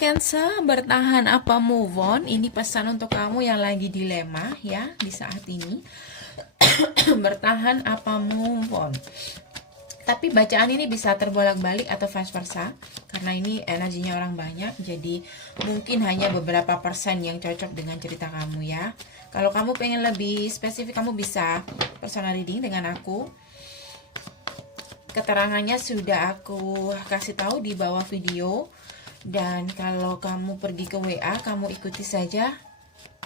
Cancer, bertahan apa move on? Ini pesan untuk kamu yang lagi dilema ya di saat ini. Bertahan apa move on? Tapi bacaan ini bisa terbolak-balik atau vice versa, karena ini energinya orang banyak, jadi mungkin hanya beberapa persen yang cocok dengan cerita kamu ya. Kalau kamu pengen lebih spesifik, kamu bisa personal reading dengan aku. Keterangannya sudah aku kasih tahu di bawah video. Dan kalau kamu pergi ke WA, kamu ikuti saja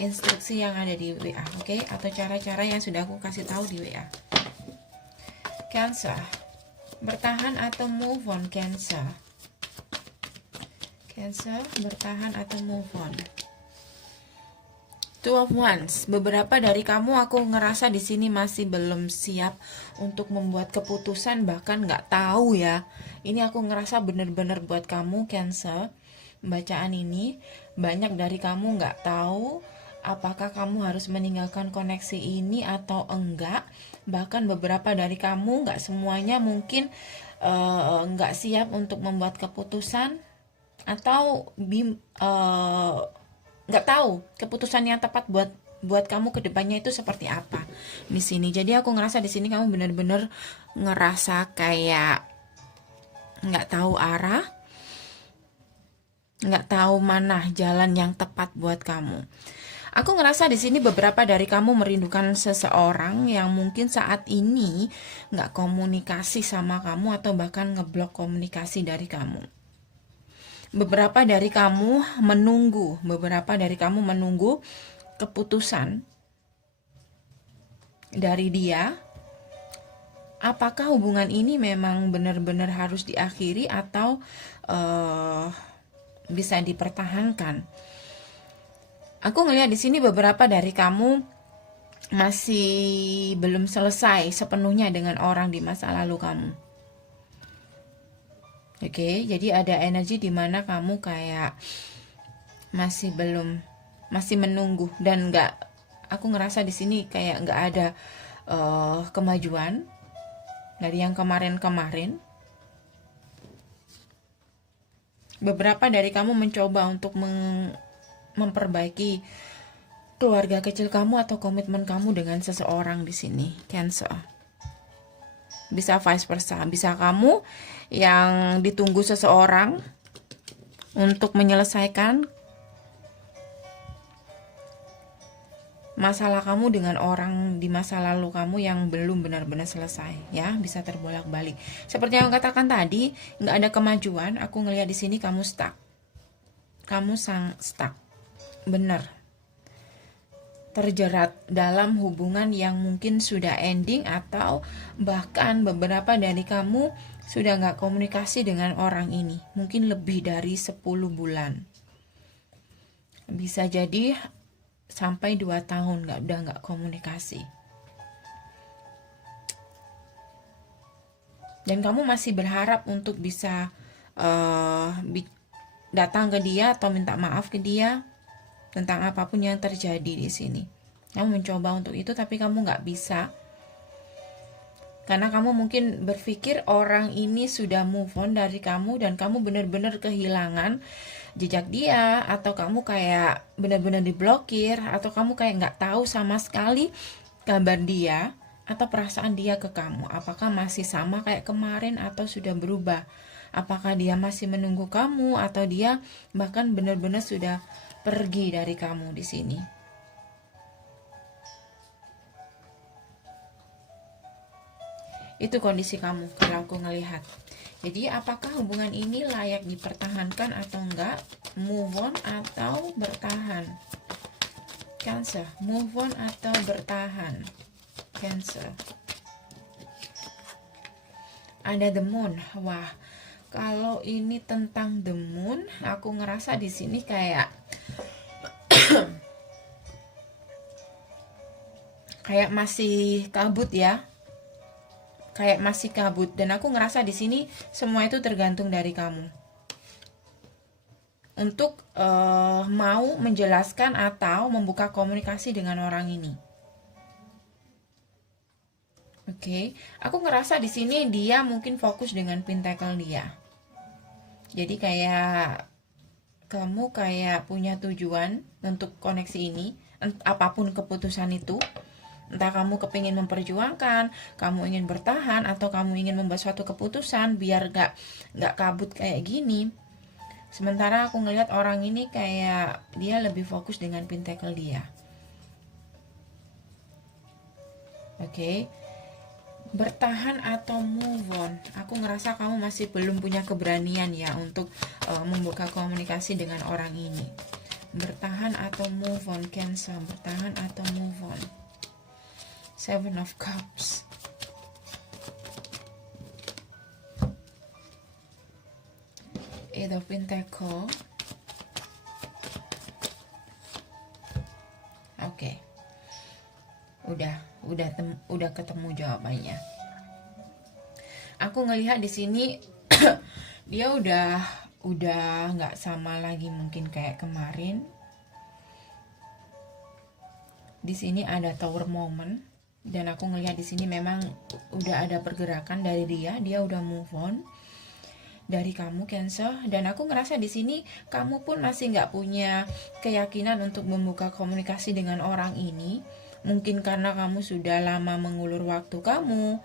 instruksi yang ada di WA, oke? Atau cara-cara yang sudah aku kasih tahu di WA. Cancer, bertahan atau move on? Cancer, bertahan atau move on? Two of Wands. Beberapa dari kamu aku ngerasa di sini masih belum siap untuk membuat keputusan, bahkan nggak tahu ya. Ini aku ngerasa bener-bener buat kamu Cancer. Bacaan ini banyak dari kamu nggak tahu apakah kamu harus meninggalkan koneksi ini atau enggak. Bahkan beberapa dari kamu, nggak semuanya mungkin nggak siap untuk membuat keputusan atau nggak tahu keputusan yang tepat buat kamu ke depannya itu seperti apa di sini. Jadi aku ngerasa di sini kamu benar-benar ngerasa kayak nggak tahu arah, nggak tahu mana jalan yang tepat buat kamu. Aku ngerasa di sini beberapa dari kamu merindukan seseorang yang mungkin saat ini nggak komunikasi sama kamu atau bahkan ngeblok komunikasi dari kamu. Beberapa dari kamu menunggu keputusan dari dia. Apakah hubungan ini memang benar-benar harus diakhiri atau bisa dipertahankan? Aku ngelihat di sini beberapa dari kamu masih belum selesai sepenuhnya dengan orang di masa lalu kamu. Oke, jadi ada energi di mana kamu kayak masih menunggu dan aku ngerasa di sini kayak nggak ada kemajuan dari yang kemarin-kemarin. Beberapa dari kamu mencoba untuk memperbaiki keluarga kecil kamu atau komitmen kamu dengan seseorang di sini, Cancer. Bisa vice versa, bisa kamu yang ditunggu seseorang untuk menyelesaikan masalah kamu dengan orang di masa lalu kamu yang belum benar-benar selesai ya, bisa terbolak-balik. Seperti yang aku katakan tadi, nggak ada kemajuan. Aku ngelihat di sini kamu stuck. Kamu stuck. Bener. Terjerat dalam hubungan yang mungkin sudah ending atau bahkan beberapa dari kamu sudah nggak komunikasi dengan orang ini. Mungkin lebih dari 10 bulan. Bisa jadi sampai 2 tahun udah nggak komunikasi. Dan kamu masih berharap untuk bisa datang ke dia atau minta maaf ke dia tentang apapun yang terjadi di sini. Kamu mencoba untuk itu tapi kamu nggak bisa. Karena kamu mungkin berpikir orang ini sudah move on dari kamu dan kamu benar-benar kehilangan jejak dia, atau kamu kayak benar-benar diblokir, atau kamu kayak nggak tahu sama sekali kabar dia atau perasaan dia ke kamu. Apakah masih sama kayak kemarin atau sudah berubah? Apakah dia masih menunggu kamu atau dia bahkan benar-benar sudah pergi dari kamu di sini? Itu kondisi kamu kalau aku ngelihat. Jadi apakah hubungan ini layak dipertahankan atau enggak? Move on atau bertahan? Cancer, move on atau bertahan? Cancer. Ada the moon. Wah, kalau ini tentang the moon, aku ngerasa di sini kayak kayak masih kabut ya. Kayak masih kabut, dan aku ngerasa di sini semua itu tergantung dari kamu untuk mau menjelaskan atau membuka komunikasi dengan orang ini. Oke, aku ngerasa di sini dia mungkin fokus dengan pentacle dia. Jadi kayak kamu kayak punya tujuan untuk koneksi ini, apapun keputusan itu. Entah kamu kepingin memperjuangkan, kamu ingin bertahan, atau kamu ingin membuat suatu keputusan biar gak kabut kayak gini. Sementara aku ngelihat orang ini kayak dia lebih fokus dengan pentacle dia. Oke. Bertahan atau move on. Aku ngerasa kamu masih belum punya keberanian ya untuk membuka komunikasi dengan orang ini. Bertahan atau move on, Cancer. Bertahan atau move on. Seven of Cups. Eight of Pentacle. Oke. Udah ketemu jawabannya. Aku ngelihat di sini dia udah nggak sama lagi mungkin kayak kemarin. Di sini ada Tower Moment. Dan aku ngelihat di sini memang udah ada pergerakan dari dia udah move on dari kamu, Cancer. Dan aku ngerasa di sini kamu pun masih nggak punya keyakinan untuk membuka komunikasi dengan orang ini. Mungkin karena kamu sudah lama mengulur waktu kamu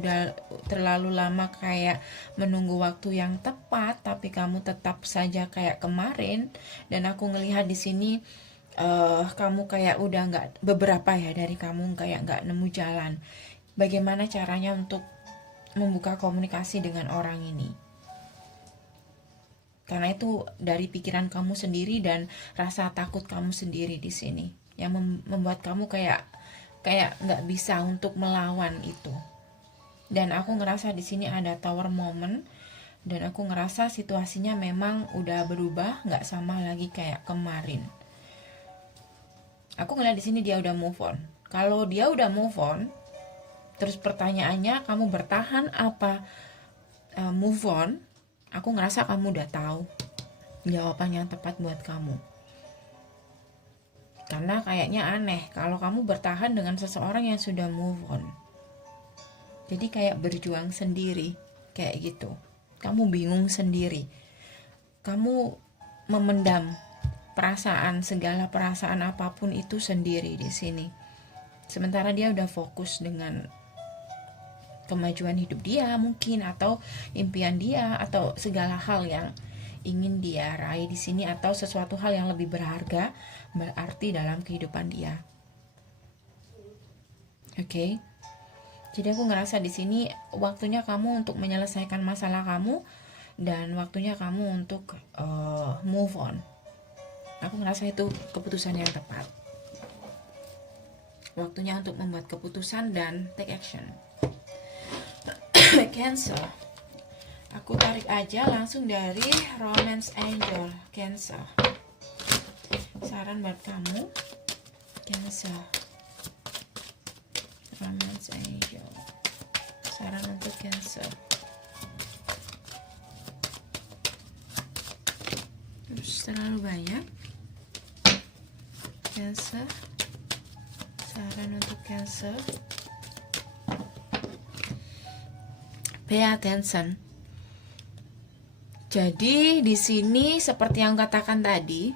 udah terlalu lama kayak menunggu waktu yang tepat, tapi kamu tetap saja kayak kemarin. Dan aku ngelihat di sini kamu kayak udah nggak, beberapa ya dari kamu kayak nggak nemu jalan bagaimana caranya untuk membuka komunikasi dengan orang ini, karena itu dari pikiran kamu sendiri dan rasa takut kamu sendiri di sini yang membuat kamu kayak nggak bisa untuk melawan itu. Dan aku ngerasa di sini ada Tower Moment, dan aku ngerasa situasinya memang udah berubah, nggak sama lagi kayak kemarin. Aku ngeliat di sini dia udah move on. Kalau dia udah move on, terus pertanyaannya kamu bertahan apa move on? Aku ngerasa kamu udah tahu jawaban yang tepat buat kamu. Karena kayaknya aneh kalau kamu bertahan dengan seseorang yang sudah move on. Jadi kayak berjuang sendiri, kayak gitu. Kamu bingung sendiri. Kamu memendam segala perasaan apapun itu sendiri di sini. Sementara dia udah fokus dengan kemajuan hidup dia mungkin, atau impian dia, atau segala hal yang ingin dia raih di sini, atau sesuatu hal yang lebih berharga, berarti dalam kehidupan dia. Oke. Jadi aku ngerasa di sini waktunya kamu untuk menyelesaikan masalah kamu, dan waktunya kamu untuk move on. Aku ngerasa itu keputusan yang tepat. Waktunya untuk membuat keputusan dan take action. Cancer. Aku tarik aja langsung dari Romance Angel. Cancer. Saran buat kamu, Cancer. Romance Angel. Saran untuk Cancer. Terus terlalu banyak. Cancer. Saran untuk Cancer. Pay attention. Jadi di sini seperti yang katakan tadi,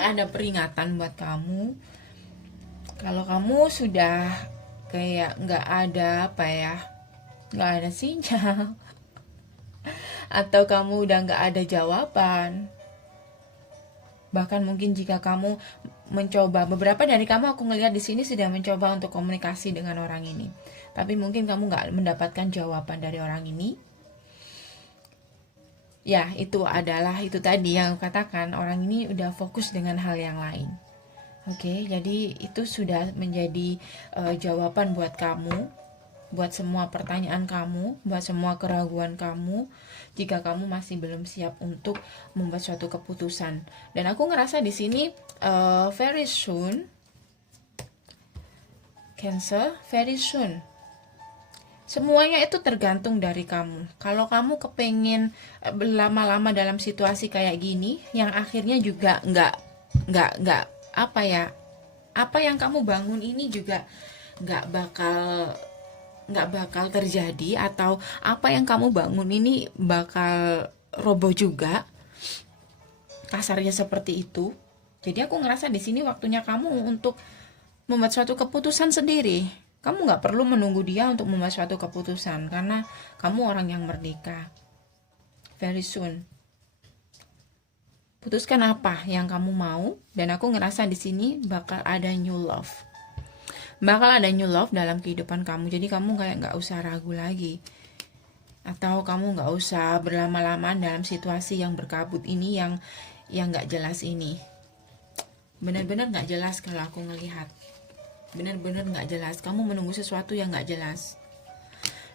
ada peringatan buat kamu. Kalau kamu sudah kayak nggak ada nggak ada sinyal, atau kamu udah nggak ada jawaban. Bahkan mungkin jika kamu mencoba, beberapa dari kamu aku ngelihat di sini sudah mencoba untuk komunikasi dengan orang ini, tapi mungkin kamu nggak mendapatkan jawaban dari orang ini. Ya, itu tadi yang aku katakan, orang ini udah fokus dengan hal yang lain. Oke, jadi itu sudah menjadi jawaban buat kamu, buat semua pertanyaan kamu, buat semua keraguan kamu, jika kamu masih belum siap untuk membuat suatu keputusan. Dan aku ngerasa di sini very soon, Cancer, very soon. Semuanya itu tergantung dari kamu. Kalau kamu kepengen lama-lama dalam situasi kayak gini, yang akhirnya juga nggak apa yang kamu bangun ini juga nggak bakal terjadi, atau apa yang kamu bangun ini bakal roboh juga. kasarnya seperti itu. Jadi aku ngerasa di sini waktunya kamu untuk membuat suatu keputusan sendiri. Kamu nggak perlu menunggu dia untuk membuat suatu keputusan, karena kamu orang yang merdeka. Very soon. Putuskan apa yang kamu mau, dan aku ngerasa di sini bakal ada new love. Bakal ada new love dalam kehidupan kamu, jadi kamu kayak nggak usah ragu lagi. Atau kamu nggak usah berlama-lama dalam situasi yang berkabut ini, yang nggak jelas ini. Benar-benar nggak jelas kalau aku ngelihat. Benar-benar nggak jelas. Kamu menunggu sesuatu yang nggak jelas.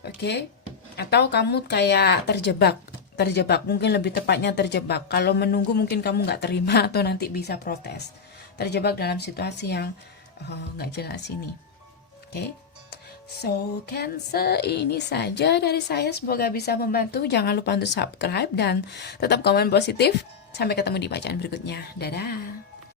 Oke? Atau kamu kayak terjebak, mungkin lebih tepatnya terjebak. Kalau menunggu mungkin kamu nggak terima atau nanti bisa protes. Terjebak dalam situasi yang nggak jelas ini. Oke? So, Cancer, ini saja dari saya. Semoga bisa membantu. Jangan lupa untuk subscribe dan tetap komen positif. Sampai ketemu di bacaan berikutnya. Dadah.